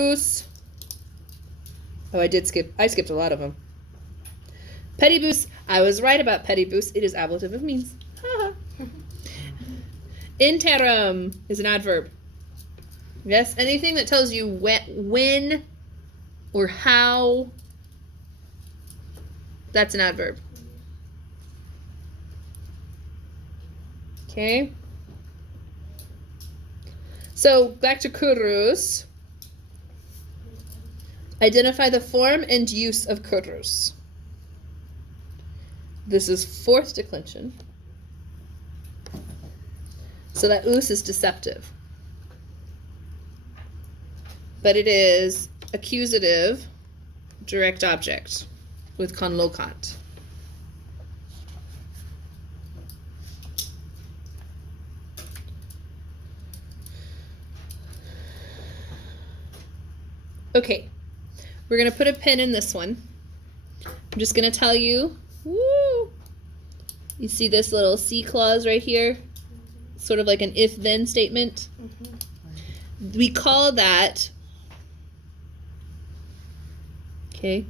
Pedibus. Oh, I skipped a lot of them. Pedibus. I was right about pedibus. It is ablative of means. Interim is an adverb. Yes, anything that tells you when or how, that's an adverb. Okay. So back to kurus. Identify the form and use of kurus. This is fourth declension. So that us is deceptive. But it is accusative direct object with conlocant. Okay, we're going to put a pin in this one. I'm just going to tell you, woo, you see this little C clause right here? Sort of like an if-then statement. Mm-hmm. We call that, okay,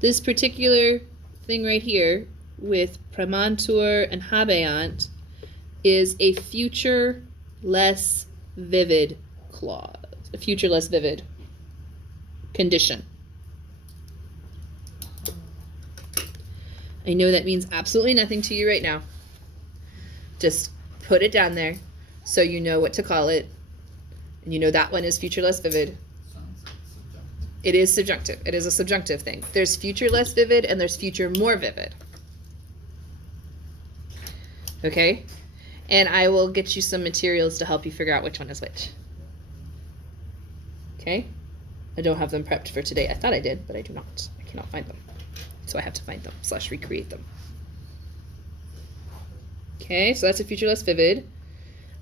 this particular thing right here with praemantur and habeant is a future less vivid clause, a future less vivid condition. I know that means absolutely nothing to you right now. Just put it down there so you know what to call it. And you know that one is future less vivid. It is subjunctive. It is a subjunctive thing. There's future less vivid and there's future more vivid. Okay? And I will get you some materials to help you figure out which one is which. Okay? I don't have them prepped for today. I thought I did, but I do not. I cannot find them. So I have to find them / recreate them. Okay, so that's a future less vivid.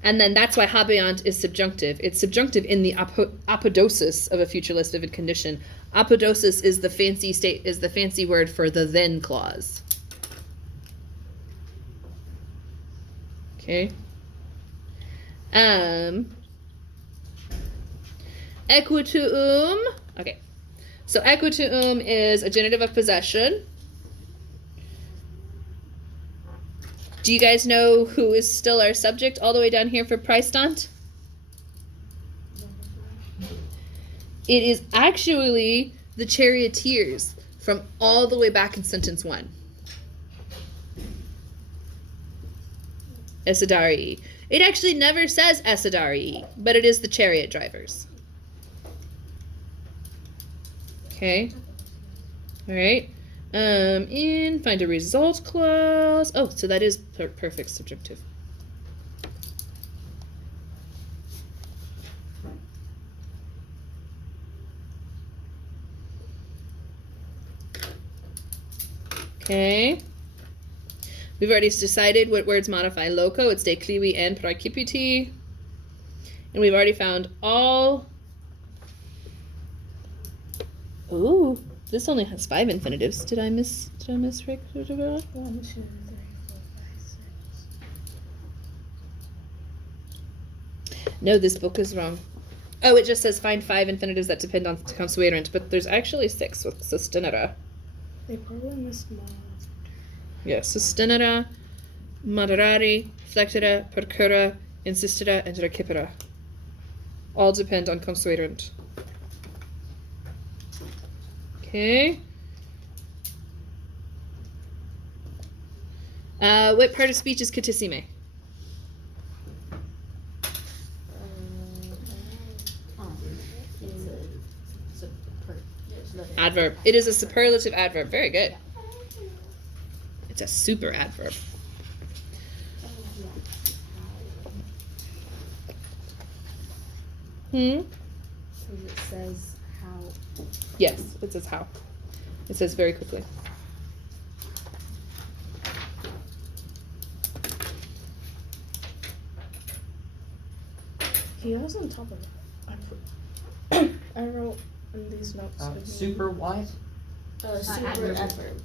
And then that's why habeant is subjunctive. It's subjunctive in the apodosis of a future less vivid condition. Apodosis is the fancy word for the then clause. Okay. Equituum. Okay. So equituum is a genitive of possession. Do you guys know who is still our subject all the way down here for Preistant? It is actually the charioteers from all the way back in sentence 1. Esidarii. It actually never says Esidarii, but it is the chariot drivers. Okay. All right. And find a result clause. Oh, so that is perfect subjunctive. Okay. We've already decided what words modify loco. It's declivi and praecipiti. And we've already found all. Ooh, this only has 5 infinitives. Did I miss Rick? 1, 2, 3, 4, 5, 6. No, this book is wrong. Oh, it just says find 5 infinitives that depend on consuerant, but there's actually 6 with sustinere. They probably missed more. Yeah, sustinere, moderare, flectere, percurre, insistere, and recipere. All depend on consuerant. Okay. What part of speech is catissime? Adverb. It is a superlative adverb. Very good. It's a super adverb. It says how. Yes, it says how. It says very quickly. He was on top of it. I wrote in these notes. Super what? Super adverb.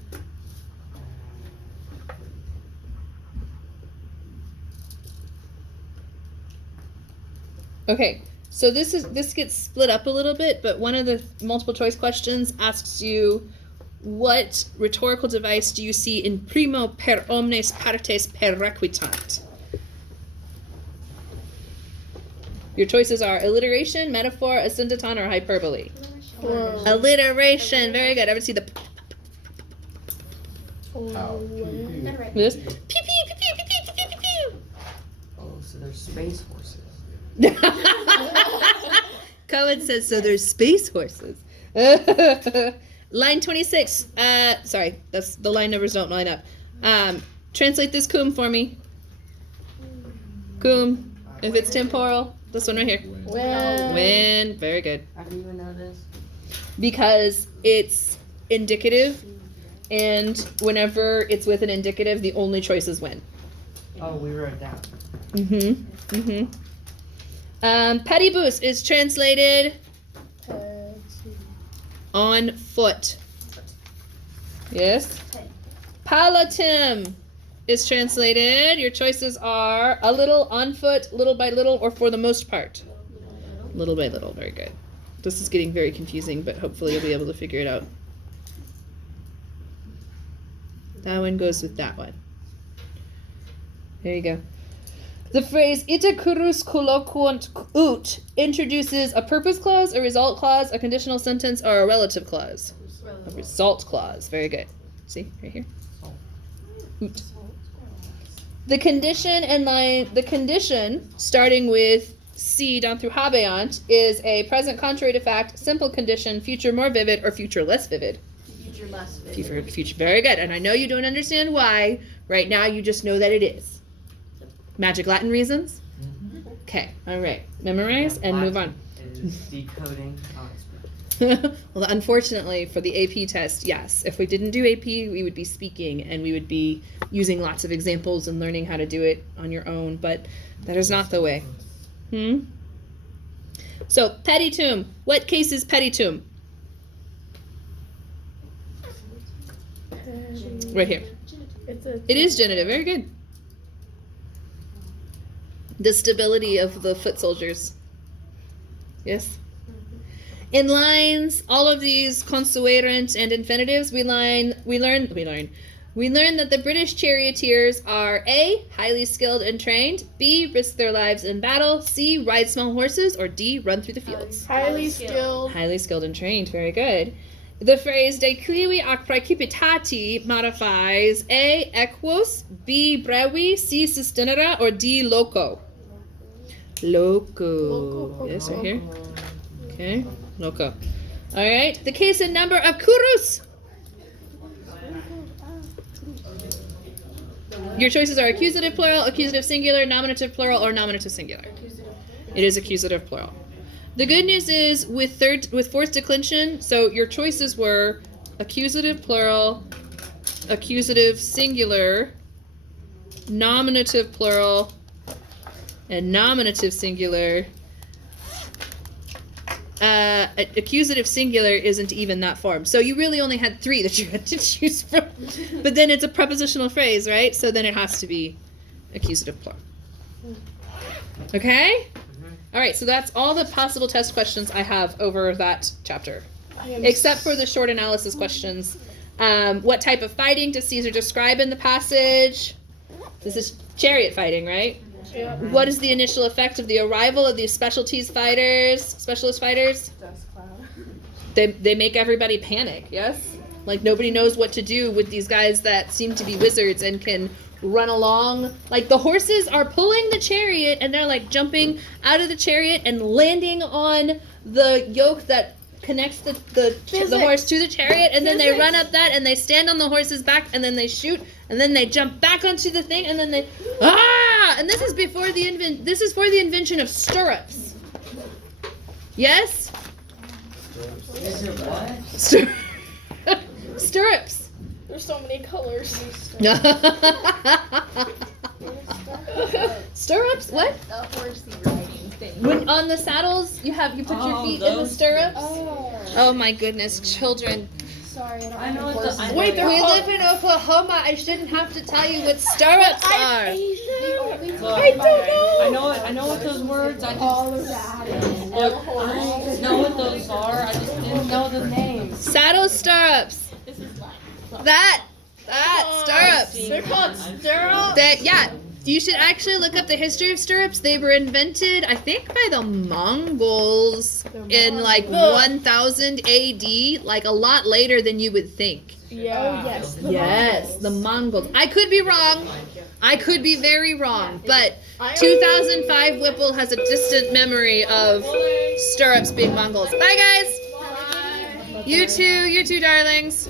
Okay, So this gets split up a little bit, but one of the multiple choice questions asks you, what rhetorical device do you see in primo per omnes partes perrequitant? Your choices are alliteration, metaphor, asyndeton, or hyperbole. Whoa. Alliteration. Very good. Ever see the Ow. this? Pew, pew, pew, pew, pew, pew, pew, pew, Oh, so there's space horses. pew. Cohen says so. There's space horses. Line 26. Sorry, that's the line numbers don't line up. Translate this cum for me. Cum. If it's temporal, this one right here. When. When. Very good. How do you even know this? Because it's indicative, and whenever it's with an indicative, the only choice is when. Oh, we wrote it down. Pedibus is translated on foot. Yes. Palatim is translated. Your choices are a little, on foot, little by little, or for the most part. Little by little. Very good. This is getting very confusing, but hopefully you'll be able to figure it out. That one goes with that one. There you go. The phrase ita curus colloquunt ut introduces a purpose clause, a result clause, a conditional sentence, or a relative clause. A result clause. Very good. See, right here. Ut. The condition starting with C down through habeant is a present contrary to fact, simple condition, future more vivid, or future less vivid. Future less vivid. Future. Very good. And I know you don't understand why. Right now you just know that it is. Magic Latin reasons? Okay. All right. Memorize and move on. Is decoding Oxford. Well, unfortunately for the AP test, yes. If we didn't do AP, we would be speaking and we would be using lots of examples and learning how to do it on your own, but that is not the way. So, petitum. What case is petitum? Right here. It is genitive. Very good. The stability of the foot soldiers. Yes? In lines, all of these consuerant and infinitives, we learn that the British charioteers are A, highly skilled and trained, B, risk their lives in battle, C, ride small horses, or D, run through the fields. Highly skilled. Highly skilled and trained. Very good. The phrase declivi ac praecipitati modifies A, equus, B, brevi, C, sustinera, or D, loco. Loco. Yes, right here. Okay. Loco. All right. The case and number of kurus. Your choices are accusative plural, accusative singular, nominative plural, or nominative singular. It is accusative plural. The good news is with fourth declension, so your choices were accusative plural, accusative singular, nominative plural, and nominative singular. Accusative singular isn't even that form. So you really only had 3 that you had to choose from. But then it's a prepositional phrase, right? So then it has to be accusative plural. Okay? All right, so that's all the possible test questions I have over that chapter. Except for the short analysis questions. What type of fighting does Caesar describe in the passage? This is chariot fighting, right? Yeah. What is the initial effect of the arrival of these specialist fighters? Dust cloud. They make everybody panic, yes? Like nobody knows what to do with these guys that seem to be wizards and can run along. Like the horses are pulling the chariot and they're like jumping out of the chariot and landing on the yoke that connects the horse to the chariot, and then they run up that and they stand on the horse's back and then they shoot and then they jump back onto the thing and then they and this is before the invention of stirrups. Yes? Is it what? Stirrups. There's so many colors. Stirrups? What? The horsey riding thing. When on the saddles you put your feet in the those stirrups? Oh. Oh my goodness, children. Sorry, I don't I know know what the- horses. I know Wait, what we live in Oklahoma. I shouldn't have to tell you what stirrups are. Asian. Look, I don't know. I know what those words. I just All of that. look. I know what those are. I just didn't know the names. Saddle stirrups. That stirrups. They're called stirrups. That yeah. You should actually look up the history of stirrups. They were invented, I think, by the Mongols in like 1000 AD, like a lot later than you would think. Yeah. Oh, yes. Yes, the Mongols. I could be wrong. I could be very wrong, but I- 2005 Whipple has a distant memory of stirrups being Mongols. Bye, guys. You too, darlings.